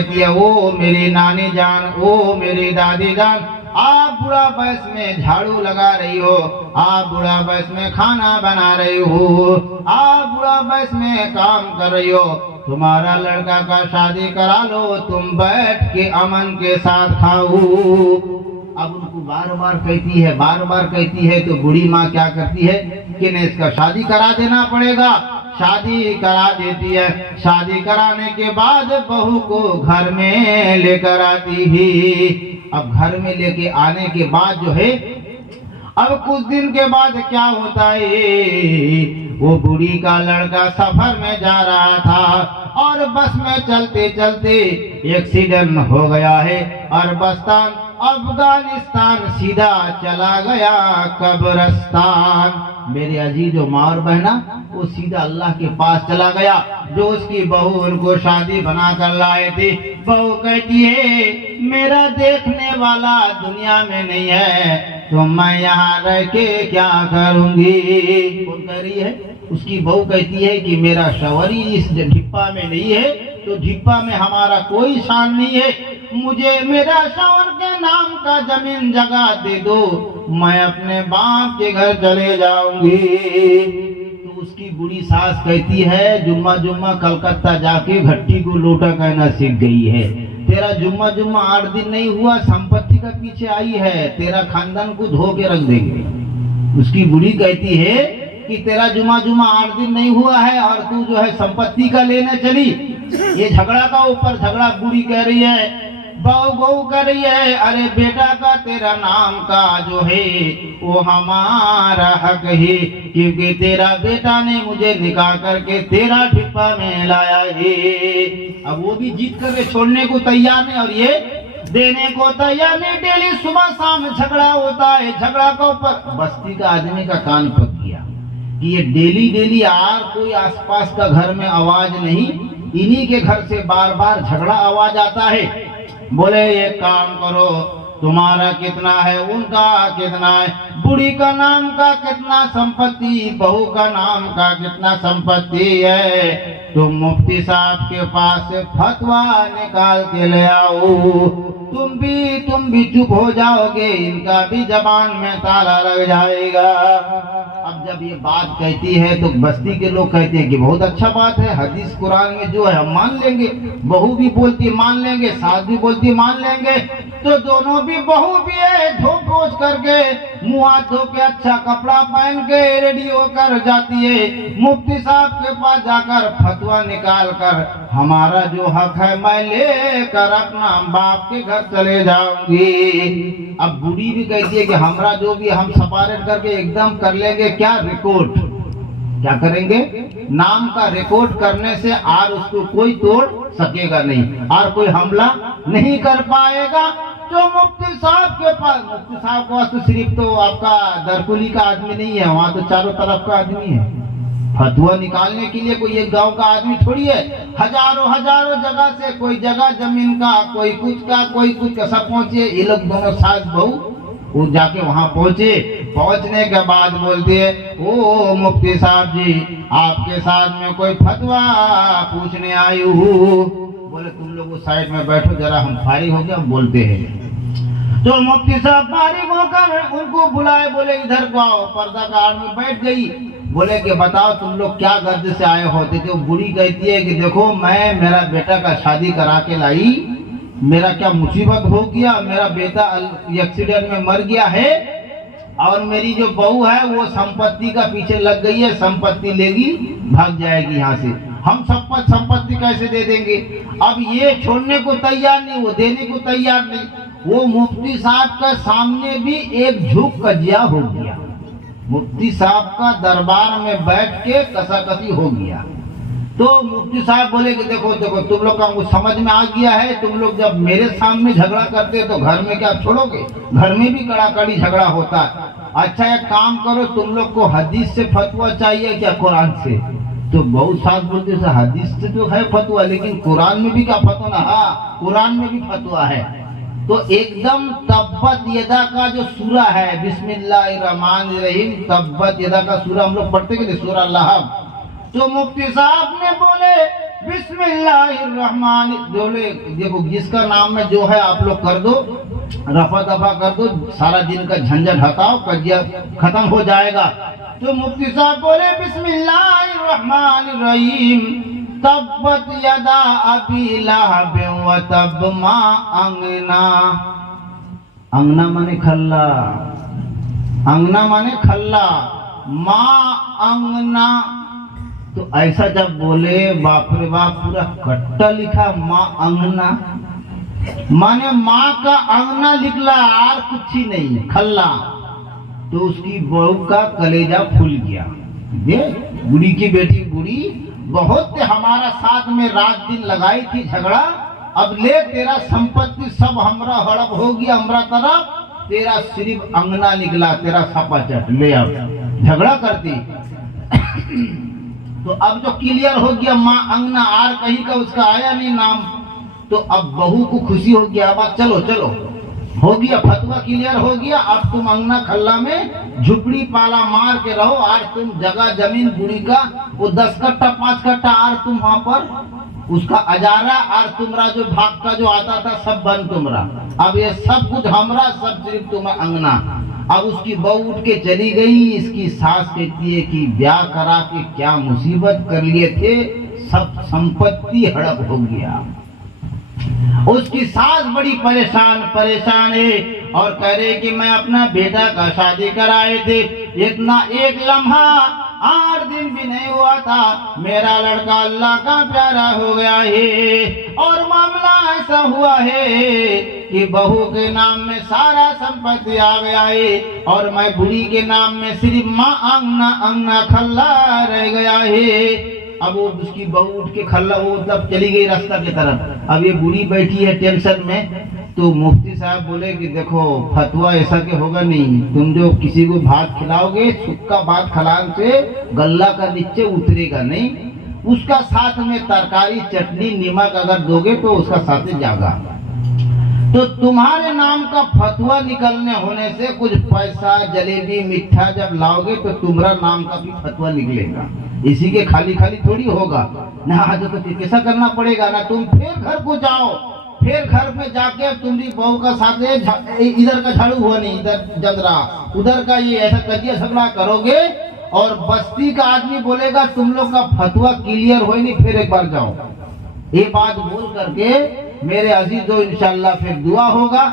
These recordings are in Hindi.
कहती है, ओ मेरी नानी जान, ओ मेरी दादी जान, आप बुढ़ा बयस में झाड़ू लगा रही हो, आप बुढ़ा बयस में खाना बना रही हो, आप बुढ़ा बयस में काम कर रही हो, तुम्हारा लड़का का शादी करा लो, तुम बैठ के अमन के साथ खाओ। अब उनको बार बार कहती है तो बूढ़ी माँ क्या करती है कि नहीं, इसका शादी करा देना पड़ेगा। शादी करा देती है। शादी कराने के बाद बहू को घर में लेकर आती ही। अब घर में लेके आने के बाद जो है, अब कुछ दिन के बाद क्या होता है, वो बूढ़ी का लड़का सफर में जा रहा था और बस में चलते चलते एक्सीडेंट हो गया है और बस्तान अफगानिस्तान सीधा चला गया कब्रिस्तान। मेरे अजीज और माँ और बहना, वो सीधा अल्लाह के पास चला गया। जो उसकी बहू उनको शादी बना कर लाए थी, बहू कहती है मेरा देखने वाला दुनिया में नहीं है, तो मैं यहाँ रह के क्या करूँगी। कौन कह रही है? उसकी बहू कहती है कि मेरा शौहरी इस ढिप्पा में नहीं है, तो ढिप्पा में हमारा कोई शान नहीं है, मुझे मेरा शौहर के नाम का जमीन जगह दे दो, मैं अपने बाप के घर चले जाऊंगी। तो उसकी बूढ़ी सास कहती है, जुम्मा जुम्मा कलकत्ता जाके घट्टी को लोटा कहना सीख गई है, तेरा जुम्मा जुम्मा 8 दिन नहीं हुआ, संपत्ति का पीछे आई है, तेरा खानदान को धो के रख देंगे। उसकी बूढ़ी कहती है कि तेरा जुम्मा जुम्मा 8 दिन नहीं हुआ है और तू जो है संपत्ति का लेने चली। ये झगड़ा का ऊपर झगड़ा। बूढ़ी कह रही है, बहू कह रही है, अरे बेटा का तेरा नाम का जो है वो हमारा हक है, क्योंकि तेरा बेटा ने मुझे निकाह करके तेरा ढिप्पा में लाया है। अब वो भी जीत करके छोड़ने को तैयार नहीं और ये देने को तैयार नहीं। डेली सुबह शाम झगड़ा होता है। झगड़ा का ऊपर बस्ती का आदमी का कान पक गया कि ये डेली यार कोई आसपास का घर में आवाज नहीं, इन्हीं के घर से बार बार झगड़ा आवाज आता है। बोले ये काम करो, तुम्हारा कितना है, उनका कितना है, बूढ़ी का नाम का कितना संपत्ति, बहू का नाम का कितना संपत्ति है, तुम मुफ्ती साहब के पास से फतवा निकाल के ले आओ। तुम भी चुप हो जाओगे, इनका भी जबान में ताला लग जाएगा। अब जब ये बात कहती है तो बस्ती के लोग कहते हैं कि बहुत अच्छा बात है, हदीस कुरान में जो है हम मान लेंगे, बहू भी बोलती मान लेंगे, सास भी बोलती मान लेंगे। तो दोनों भी, बहू भी है, धो पोछ करके मुँह हाथ धो के अच्छा कपड़ा पहन के रेडी होकर जाती है मुफ्ती साहब के पास जाकर फतवा निकाल कर, हमारा जो हक है मैं लेकर अपना बाप के घर चले जाऊंगी। अब बूढ़ी भी कहती है कि हमारा जो भी हम सेपरेट करके एकदम कर लेंगे, क्या रिकॉर्ड, क्या करेंगे, नाम का रिकॉर्ड करने से और उसको कोई तोड़ सकेगा नहीं और कोई हमला नहीं कर पाएगा। जो मुफ्ती साहब के पास, मुफ्ती साहब के पास तो सिर्फ तो आपका दरकुली का आदमी नहीं है, वहाँ तो चारों तरफ का आदमी है। फतवा निकालने के लिए कोई एक गांव का आदमी थोड़ी है, हजारों जगह से, कोई जगह जमीन का, कोई कुछ का सब पहुंचे। ये लोग दोनों सास बहू वो जाके वहां पहुंचे। पहुंचने के बाद बोलते हैं, ओ मुफ्ती साहब जी, आपके साथ में कोई फतवा पूछने आई हूँ। बोले तुम लोग उस साइड में बैठो जरा, हम फारिग हो गए, हम बोलते हैं। तो मुफ्ती साहब फारिग होकर उनको बुलाए, बोले इधर को आओ। पर्दा का आड़ में बैठ गई। बोले कि बताओ तुम लोग क्या गर्ज से आए होते थे। बूढ़ी कहती है कि देखो मैं मेरा बेटा का शादी करा के लाई, मेरा क्या मुसीबत हो गया, मेरा बेटा एक्सीडेंट में मर गया है और मेरी जो बहू है वो संपत्ति का पीछे लग गई है, संपत्ति लेगी भाग जाएगी यहाँ से, हम संपत्ति कैसे दे देंगे। अब ये छोड़ने को तैयार नहीं, वो देने को तैयार नहीं। वो मुफ्ती साहब का सामने भी एक झुक कजिया हो गया, मुफ्ती साहब का दरबार में बैठ के कसाकसी हो गया। तो मुफ्ती साहब बोले कि देखो तुम लोग का कुछ समझ में आ गया है, तुम लोग जब मेरे सामने झगड़ा करते तो घर में क्या छोड़ोगे, घर में भी कड़ाकड़ी झगड़ा होता है। अच्छा एक काम करो, तुम लोग को हदीस से फतवा चाहिए क्या कुरान से। तो बहुत साथ बोलते हैं हदीस से तो है फतवा, लेकिन कुरान में भी क्या फतवा ना। हाँ कुरान में भी फतवा है। तो एकदम तब्बत यदा का जो सूरा है, बिस्मिल्लाहिर्रहमानिर्रहीम, तब्बत यदा का सूरा हम लोग पढ़ते कि सूरा लहब। तो मुफ्ती साहब ने बोले बिस्मिल्लाहिर्रहमान बोले। देखो जिसका नाम में जो है आप लोग कर दो, रफा दफा कर दो, सारा दिन का झंझट हटाओ, कजिया खत्म हो जाएगा। तो मुफ्ती साहब बोले बिस्मिल्लाहिर्रहमानिर्रहीम, तब्बत यदा अबी लहब व तब मा अंगना। अंगना माने खल्ला, अंगना माने खल्ला, माँ अंगना। तो ऐसा जब बोले बाप रे बाप, पूरा कट्टा लिखा माँ अंगना, माने माँ का अंगना निकला और कुछ ही नहीं, खल्ला। तो उसकी बहू का कलेजा फूल गया। ये बुढ़ी की बेटी, बुढ़ी बहुत हमारा साथ में रात दिन लगाई थी झगड़ा, अब ले तेरा संपत्ति सब हमरा हड़प हो गया, हमरा तरफ तेरा सिर्फ अंगना निकला, तेरा सपाचट ले आओ, झगड़ा करती। तो अब जो क्लियर हो गया माँ अंगना, आर कहीं का उसका आया नहीं नाम, तो अब बहू को खुशी हो गया। अब चलो चलो हो गया, फतवा क्लियर हो गया, अब तुम अंगना खल्ला में झुपड़ी पाला मार के रहो, और तुम जगह जमीन बुढ़ी का वो 10 कट्टा 5 कट्टा, और तुम वहां पर उसका अजारा, और तुम्हारा जो भाग का जो आता था सब बंद तुम्हारा। अब ये सब कुछ हमरा, सब सिर्फ तुम्हें अंगना। अब उसकी बहू उठ के चली गई। इसकी सास कहती है कि ब्याह करा के क्या मुसीबत कर लिए थे, सब संपत्ति हड़प हो गया। उसकी सास बड़ी परेशान है और कह रहे कि मैं अपना बेटा का शादी कराए थे, इतना एक लम्हा 8 दिन भी नहीं हुआ था, मेरा लड़का अल्लाह का प्यारा हो गया है, और मामला ऐसा हुआ है कि बहू के नाम में सारा संपत्ति आ गया है, और मैं बुढ़ी के नाम में सिर्फ माँ अंगना खल्ला रह गया है। अब वो उसकी बहू उठ के खल्ला, वो मतलब चली गई रास्ता की तरफ। अब ये बुढ़ी बैठी है टेंशन में। तो मुफ्ती साहब बोले कि देखो फतवा ऐसा के होगा नहीं, तुम जो किसी को भात खिलाओगे, सूखा भात खिलाने से गल्ला का नीचे उतरेगा नहीं, उसका साथ में तरकारी चटनी नमक अगर दोगे तो उसका साथ जागा। तो तुम्हारे नाम का फतवा निकलने होने से कुछ पैसा जलेबी मिठा जब लाओगे तो तुम्हारा नाम का भी फतवा निकलेगा, इसी के खाली खाली थोड़ी होगा ना। आज तो कैसा करना पड़ेगा ना, तुम फिर घर को जाओ, फिर घर में जाके तुम्हारी बहू का साथ इधर का झाड़ू हुआ नहीं, इधर जल रहा, उधर का ये ऐसा कजिया झगड़ा करोगे, और बस्ती का आदमी बोलेगा तुम लोग का फतवा क्लियर हो नहीं, फिर एक बार जाओ। ये बात बोल करके मेरे अजीजों इंशाल्लाह फिर दुआ होगा।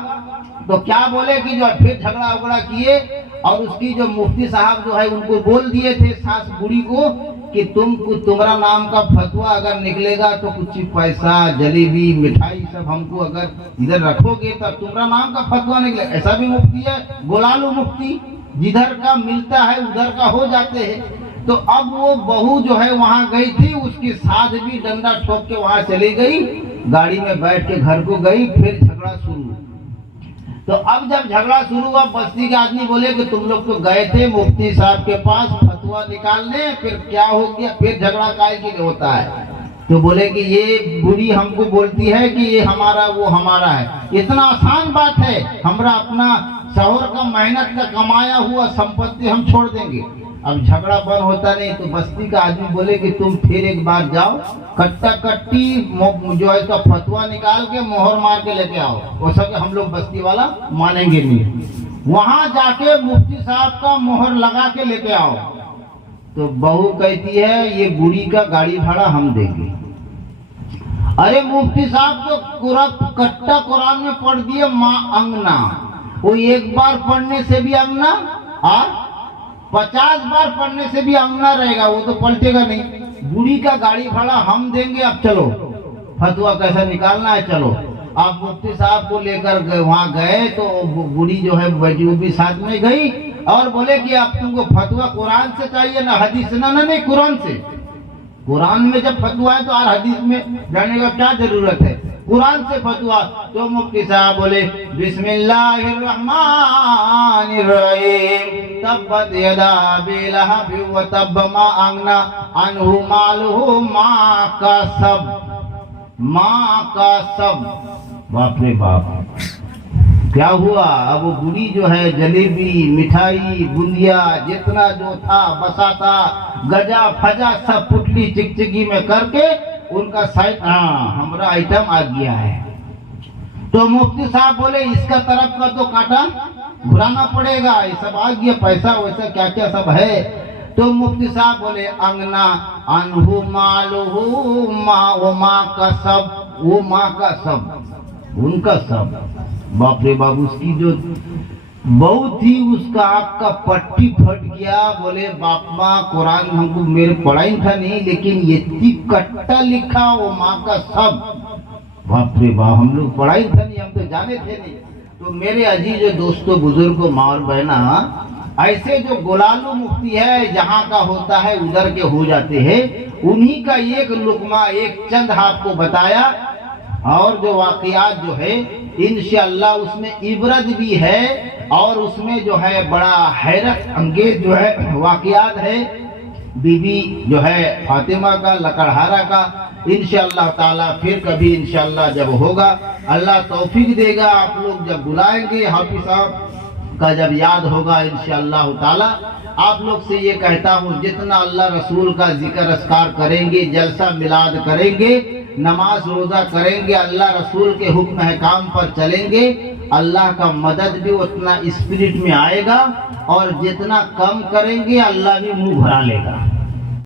तो क्या बोले कि जो फिर झगड़ा उगड़ा किए, और उसकी जो मुफ्ती साहब जो है उनको बोल दिए थे सास बुढ़ी को कि तुम्हारा नाम का फतवा अगर निकलेगा तो कुछ पैसा जलेबी मिठाई सब हमको अगर इधर रखोगे तो तुम्हारा नाम का फतवा निकलेगा। ऐसा भी मुफ्ती है, बुला लो मुफ्ती, जिधर का मिलता है उधर का हो जाते हैं। तो अब वो बहू जो है वहां गई थी, उसकी सास भी डंडा ठोक के वहां चली गई, गाड़ी में बैठ के घर को गई, फिर झगड़ा शुरू। तो अब जब झगड़ा शुरू हुआ, बस्ती के आदमी बोले कि तुम लोग तो गए थे मुफ्ती साहब के पास फतवा निकालने, फिर क्या हो गया, फिर झगड़ा काय के लिए होता है। तो बोले कि ये बूढ़ी हमको बोलती है कि ये हमारा वो हमारा है, इतना आसान बात है, हमरा अपना शौहर का मेहनत का कमाया हुआ संपत्ति हम छोड़ देंगे। अब झगड़ा बंद होता नहीं, तो बस्ती का आदमी बोले कि तुम फिर एक बार जाओ, कट्टा कट्टी जो है इसका फतवा निकाल के मोहर मार के लेके आओ, वो सब हम लोग बस्ती वाला मानेंगे नहीं। वहां जाके मुफ्ती साहब का मोहर लगा के लेके आओ। तो बहू कहती है ये बूढ़ी का गाड़ी भाड़ा हम देंगे। अरे मुफ्ती साहब तो कट्टा कुरान में पढ़ दिए माँ अंगना, वो एक बार पढ़ने से भी अंगना और 50 बार पढ़ने से भी अंगना रहेगा, वो तो पलटेगा नहीं। बूढ़ी का गाड़ी भाड़ा हम देंगे, अब चलो फतवा कैसा निकालना है चलो। आप मुफ्ती साहब को लेकर वहां गए तो बूढ़ी जो है वो भी साथ में गई और बोले कि अब तुमको फतवा कुरान से चाहिए ना हदीस से? ना नहीं, कुरान से। कुरान में जब फतवा है तो और हदीस में जाने का क्या जरूरत है, कुरान से फतवा। तो मुफ्ती साहब बोले बिस्मिल्लाहिर्रहमानिर्रहीम, तब्बत यदा अबी लहब व तब मा अगना अन्हु मालुहु माँ का सब। बाप रे बाप, क्या हुआ? अब वो बूढ़ी जो है जलेबी मिठाई बुंदिया जितना जो था बसा था गजा फजा सब पुटली चिकचिकी में करके उनका साइड हमारा आइटम आ गया है। तो मुफ्ती साहब बोले इसका तरफ का तो काटा घुराना पड़ेगा, ये सब आ गया पैसा वैसा क्या क्या सब है। तो मुफ्ती साहब बोले अंगना अनहु मालहु माँ वो माँ का सब, वो माँ का सब उनका सब। बाप रे बाप, उसकी जो बहुत ही उसका आपका पट्टी फट गया। बोले बाप माँ कुरान हमको मेरे पढ़ाई था नहीं, लेकिन ये इतनी कट्टा लिखा वो माँ का सब। बाप रे बाप, हम लोग पढ़ाई था नहीं, हम तो जाने थे नहीं। तो मेरे अजीज दोस्तों बुजुर्गों माँ और बहना, ऐसे जो गोलालू मुफ्ती है जहाँ का होता है उधर के हो जाते हैं, उन्हीं का एक लुकमा एक चंद आपको बताया। और जो वाकयात जो है इंशाअल्लाह उसमें इबरत भी है और उसमें जो है बड़ा हैरत अंगेज जो है वाकयात है। बीबी जो है फातिमा का लकड़हारा का इंशाअल्लाह ताला फिर कभी इंशाअल्लाह जब होगा, अल्लाह तौफीक देगा, आप लोग जब बुलाएंगे हाफिज साहब का जब याद होगा इंशाअल्लाह ताला। आप लोग से ये कहता हूँ जितना अल्लाह रसूल का जिक्र अस्कार करेंगे, जलसा मिलाद करेंगे, नमाज रोजा करेंगे, अल्लाह रसूल के हुक्म अहकाम पर चलेंगे, अल्लाह का मदद भी उतना स्पिरिट में आएगा। और जितना कम करेंगे अल्लाह भी मुंह भरा लेगा।